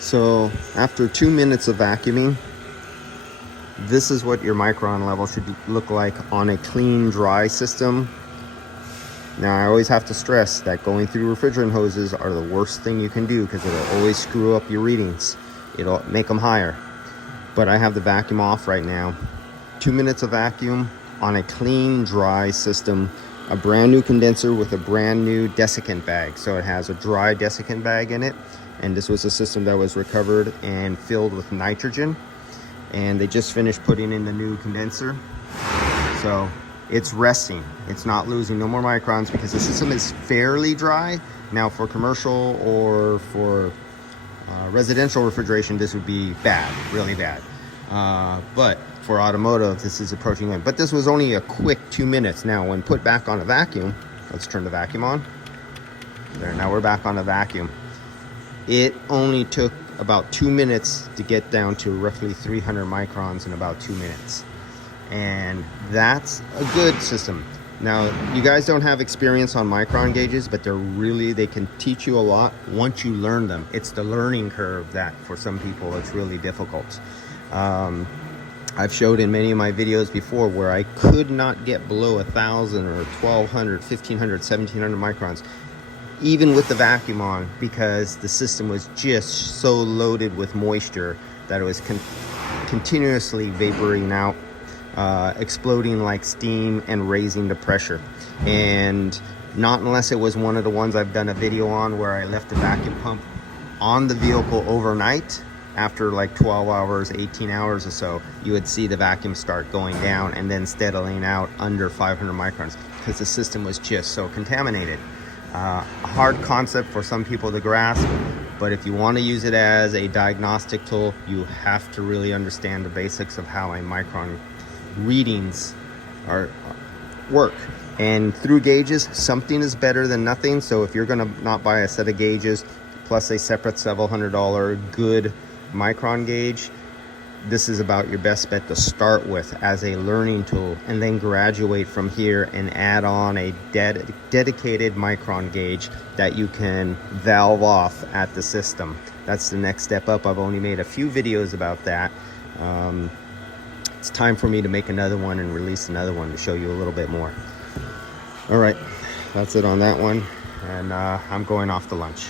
So after 2 minutes of vacuuming, this is what your micron level should look like on a clean, dry system. Now, I always have to stress that going through refrigerant hoses are the worst thing you can do because it'll always screw up your readings. It'll make them higher. But I have the vacuum off right now. 2 minutes of vacuum on a clean, dry system. A brand new condenser with a brand new desiccant bag. So it has a dry desiccant bag in it. And this was a system that was recovered and filled with nitrogen. And they just finished putting in the new condenser. So it's resting. It's not losing no more microns because the system is fairly dry. Now for commercial or for residential refrigeration, this would be bad, really bad. But for automotive, this is approaching limit. But this was only a quick 2 minutes. Now when put back on a vacuum, let's turn the vacuum on. There, now we're back on a vacuum. It only took about 2 minutes to get down to roughly 300 microns in about 2 minutes. And that's a good system. Now, you guys don't have experience on micron gauges, but they can teach you a lot once you learn them. It's the learning curve that for some people it's really difficult. I've showed in many of my videos before where I could not get below 1,000 or 1,200, 1,500, 1,700 microns, even with the vacuum on, because the system was just so loaded with moisture that it was continuously vaporing out, exploding like steam and raising the pressure. And not unless it was one of the ones I've done a video on where I left the vacuum pump on the vehicle overnight. After like 12 hours, 18 hours or so, you would see the vacuum start going down and then steadiling out under 500 microns because the system was just so contaminated. A hard concept for some people to grasp, but if you want to use it as a diagnostic tool, you have to really understand the basics of how a micron readings work. And through gauges, something is better than nothing. So if you're going to not buy a set of gauges plus a separate several $100 good micron gauge, this is about your best bet to start with as a learning tool, and then graduate from here and add on a dedicated micron gauge that you can valve off at the system. That's the next step up. I've only made a few videos about that. It's time for me to make another one and release another one to show you a little bit more. All right, that's it on that one, and I'm going off to lunch.